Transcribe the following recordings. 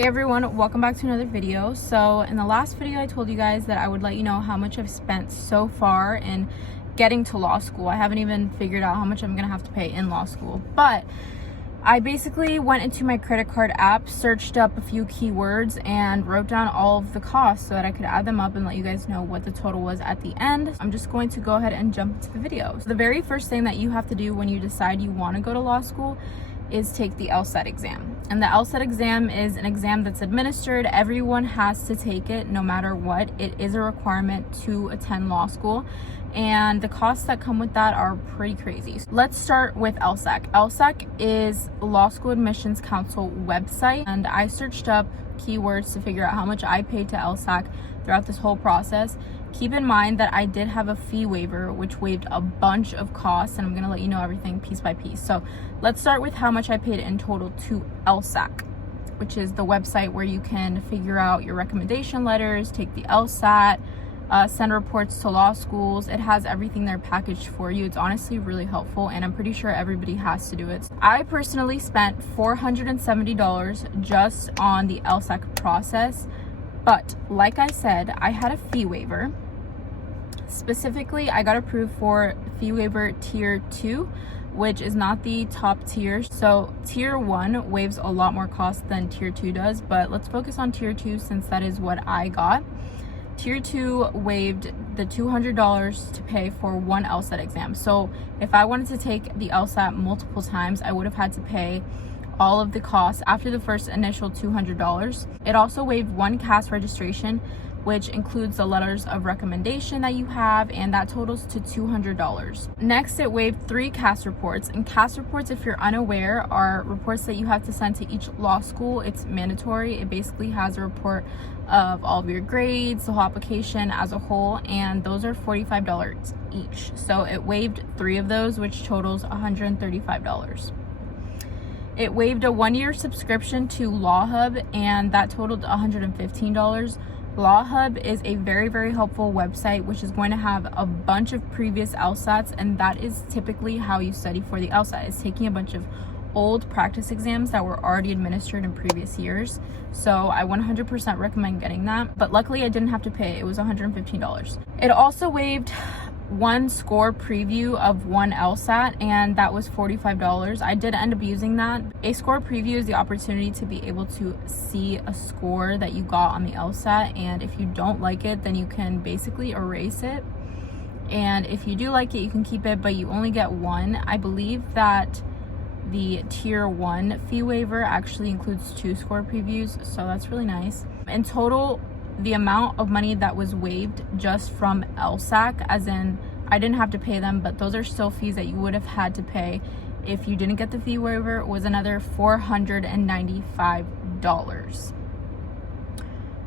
Hey everyone, welcome back to another video. So in the last video I told you guys that I would let you know how much I've spent so far in getting to law school. I haven't even figured out how much I'm gonna have to pay in law school, but I basically went into my credit card app, searched up a few keywords, and wrote down all of the costs so that I could add them up and let you guys know what the total was at the end. I'm just going to go ahead and jump into the video. So the very first thing that you have to do when you decide you want to go to law school is take the LSAT exam. And the LSAT exam is an exam that's administered. Everyone has to take it no matter what. It is a requirement to attend law school, and the costs that come with that are pretty crazy. Let's start with LSAC. LSAC is Law School Admissions Council website, and I searched up keywords to figure out how much I paid to LSAC throughout this whole process. Keep in mind that I did have a fee waiver, which waived a bunch of costs, and I'm going to let you know everything piece by piece. So let's start with how much I paid in total to LSAC, which is the website where you can figure out your recommendation letters, take the LSAT, send reports to law schools. It has everything there packaged for you. It's honestly really helpful, and I'm pretty sure everybody has to do it. I personally spent $470 just on the LSAC process. But like I said, I had a fee waiver. Specifically, I got approved for fee waiver tier 2, which is not the top tier. So tier 1 waives a lot more cost than tier 2 does, but let's focus on tier 2 since that is what I got. Tier 2 waived the $200 to pay for one LSAT exam. So if I wanted to take the LSAT multiple times, I would have had to pay all of the costs after the first initial $200. It also waived one CAS registration, which includes the letters of recommendation that you have, and that totals to $200. Next, it waived 3 CAS reports. And CAS reports, if you're unaware, are reports that you have to send to each law school. It's mandatory. It basically has a report of all of your grades, the whole application as a whole, and those are $45 each. So it waived 3 of those, which totals $135. It waived a 1-year subscription to LawHub, and that totaled $115. LawHub is a very, very helpful website, which is going to have a bunch of previous LSATs, and that is typically how you study for the LSAT, is taking a bunch of old practice exams that were already administered in previous years. So I 100% recommend getting that, but luckily I didn't have to pay. It was $115. It also waived one score preview of one LSAT, and that was $45. I did end up using that. A score preview is the opportunity to be able to see a score that you got on the LSAT, and if you don't like it, then you can basically erase it. And if you do like it, you can keep it, but you only get one. I believe that the tier 1 fee waiver actually includes 2 score previews, so that's really nice. In total, the amount of money that was waived just from LSAC, as in I didn't have to pay them, but those are still fees that you would have had to pay if you didn't get the fee waiver, was another $495,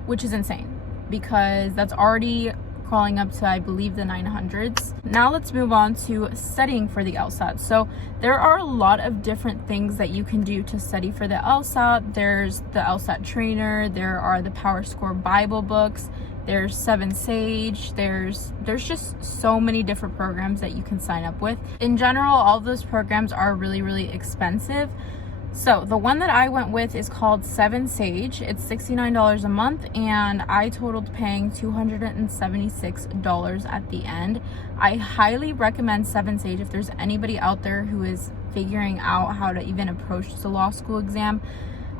which is insane because that's already crawling up to, I believe, the 900s. Now let's move on to studying for the LSAT. So there are a lot of different things that you can do to study for the LSAT. There's the LSAT trainer, there are the PowerScore Bible books, there's 7 Sage, there's just so many different programs that you can sign up with. In general, all of those programs are really, really expensive. So the one that I went with is called 7 Sage. It's $69 a month, and I totaled paying $276 at the end. I highly recommend 7 Sage if there's anybody out there who is figuring out how to even approach the law school exam.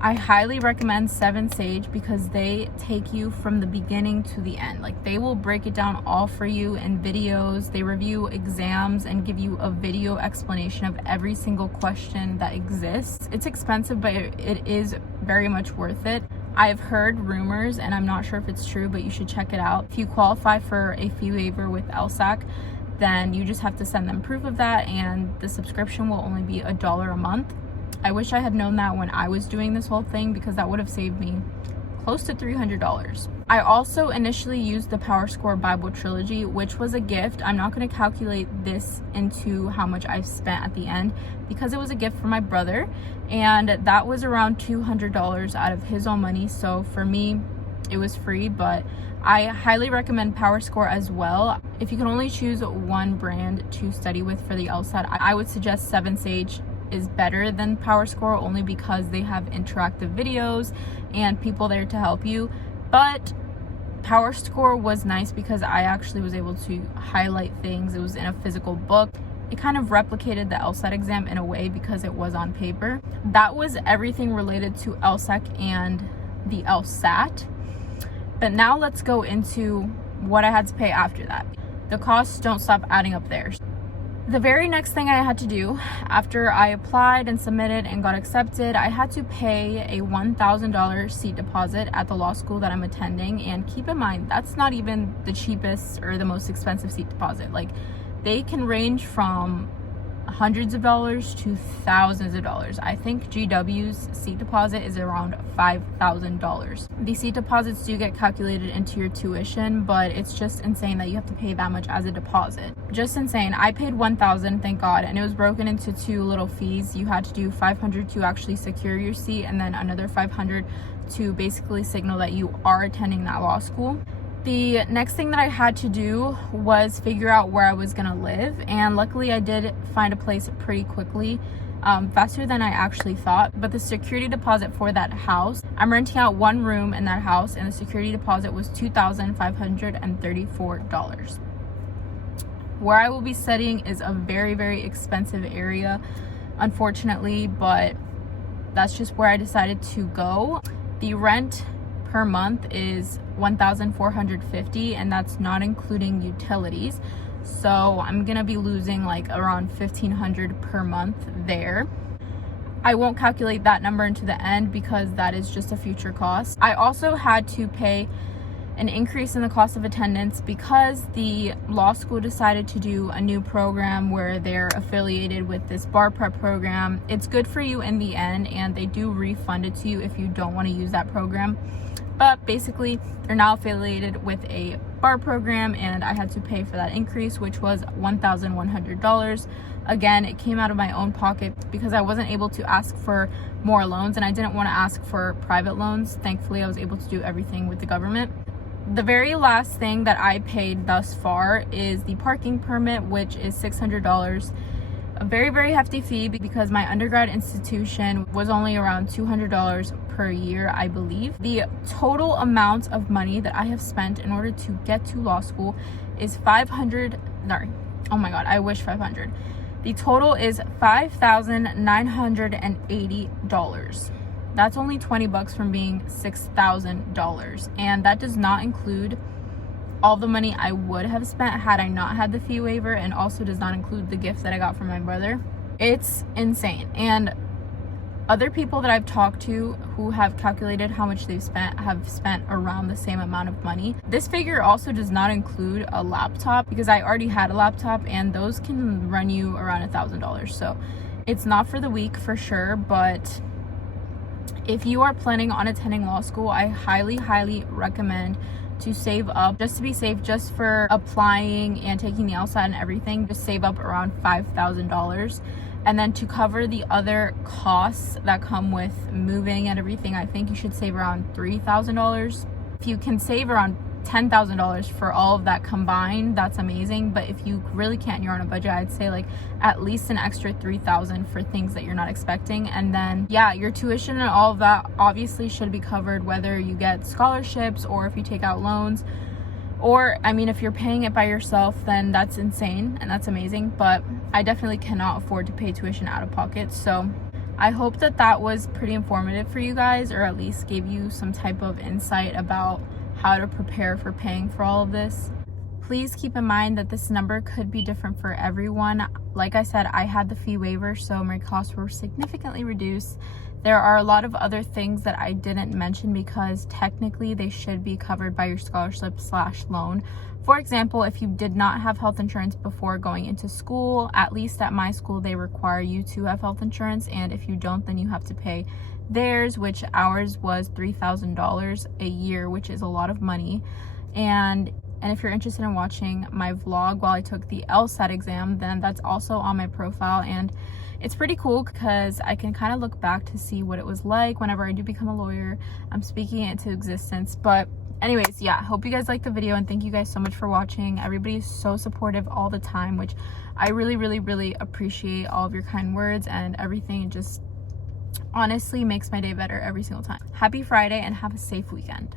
I highly recommend 7 Sage because they take you from the beginning to the end. Like, they will break it down all for you in videos. They review exams and give you a video explanation of every single question that exists. It's expensive, but it is very much worth it. I've heard rumors, and I'm not sure if it's true, but you should check it out. If you qualify for a fee waiver with LSAC, then you just have to send them proof of that, and the subscription will only be $1 a month. I wish I had known that when I was doing this whole thing, because that would have saved me close to $300. I also initially used the PowerScore Bible Trilogy, which was a gift. I'm not going to calculate this into how much I've spent at the end because it was a gift from my brother, and that was around $200 out of his own money. So for me, it was free, but I highly recommend PowerScore as well. If you can only choose one brand to study with for the LSAT, I would suggest 7 Sage is better than PowerScore, only because they have interactive videos and people there to help you. But PowerScore was nice because I actually was able to highlight things. It was in a physical book. It kind of replicated the LSAT exam in a way because it was on paper. That was everything related to LSAC and the LSAT. But now let's go into what I had to pay after that. The costs don't stop adding up there. The very next thing I had to do after I applied and submitted and got accepted, I had to pay a $1,000 seat deposit at the law school that I'm attending. And keep in mind, that's not even the cheapest or the most expensive seat deposit. Like, they can range from hundreds of dollars to thousands of dollars. I think GW's seat deposit is around $5,000. The seat deposits do get calculated into your tuition, but it's just insane that you have to pay that much as a deposit. Just insane. I paid $1,000, thank God, and it was broken into two little fees. You had to do $500 to actually secure your seat, and then another $500 to basically signal that you are attending that law school. The next thing that I had to do was figure out where I was gonna live, and luckily I did find a place pretty quickly, faster than I actually thought. But the security deposit for that house, I'm renting out one room in that house, and the security deposit was $2,534. Where I will be studying is a very, very expensive area, unfortunately, but that's just where I decided to go. The rent per month is $1,450, and that's not including utilities. So I'm gonna be losing like around $1,500 per month there. I won't calculate that number into the end because that is just a future cost. I also had to pay an increase in the cost of attendance because the law school decided to do a new program where they're affiliated with this bar prep program. It's good for you in the end, and they do refund it to you if you don't want to use that program. But basically, they're now affiliated with a bar program, and I had to pay for that increase, which was $1,100. Again, it came out of my own pocket because I wasn't able to ask for more loans, and I didn't want to ask for private loans. Thankfully, I was able to do everything with the government. The very last thing that I paid thus far is the parking permit, which is $600. A very, very hefty fee because my undergrad institution was only around $200 per year, I believe. The total amount of money that I have spent in order to get to law school is $500. Oh my God, I wish 500. The total is $5,980. That's only $20 from being $6,000, and that does not include all the money I would have spent had I not had the fee waiver, and also does not include the gift that I got from my brother. It's insane. And other people that I've talked to who have calculated how much they've spent have spent around the same amount of money. This figure also does not include a laptop because I already had a laptop, and those can run you around $1,000. So it's not for the weak for sure, but if you are planning on attending law school, I highly, highly recommend to save up, just to be safe, just for applying and taking the LSAT and everything. Just save up around $5,000, and then to cover the other costs that come with moving and everything, I think you should save around $3,000. If you can save around $10,000 for all of that combined, that's amazing. But if you really can't, you're on a budget, I'd say like at least an extra $3,000 for things that you're not expecting. And then yeah, your tuition and all of that obviously should be covered, whether you get scholarships or if you take out loans. Or I mean, if you're paying it by yourself, then that's insane and that's amazing, but I definitely cannot afford to pay tuition out of pocket. So I hope that that was pretty informative for you guys, or at least gave you some type of insight about how to prepare for paying for all of this. Please keep in mind that this number could be different for everyone. Like I said, I had the fee waiver, so my costs were significantly reduced. There are a lot of other things that I didn't mention because technically they should be covered by your scholarship/loan. For example, if you did not have health insurance before going into school, at least at my school, they require you to have health insurance, and if you don't, then you have to pay theirs, which ours was $3,000 a year, which is a lot of money. And if you're interested in watching my vlog while I took the LSAT exam, then that's also on my profile, and it's pretty cool because I can kind of look back to see what it was like whenever I do become a lawyer. I'm speaking it into existence. But anyways, yeah, hope you guys liked the video, and thank you guys so much for watching. Everybody is so supportive all the time, which I really, really, really appreciate. All of your kind words and everything. It just honestly makes my day better every single time. Happy Friday and have a safe weekend.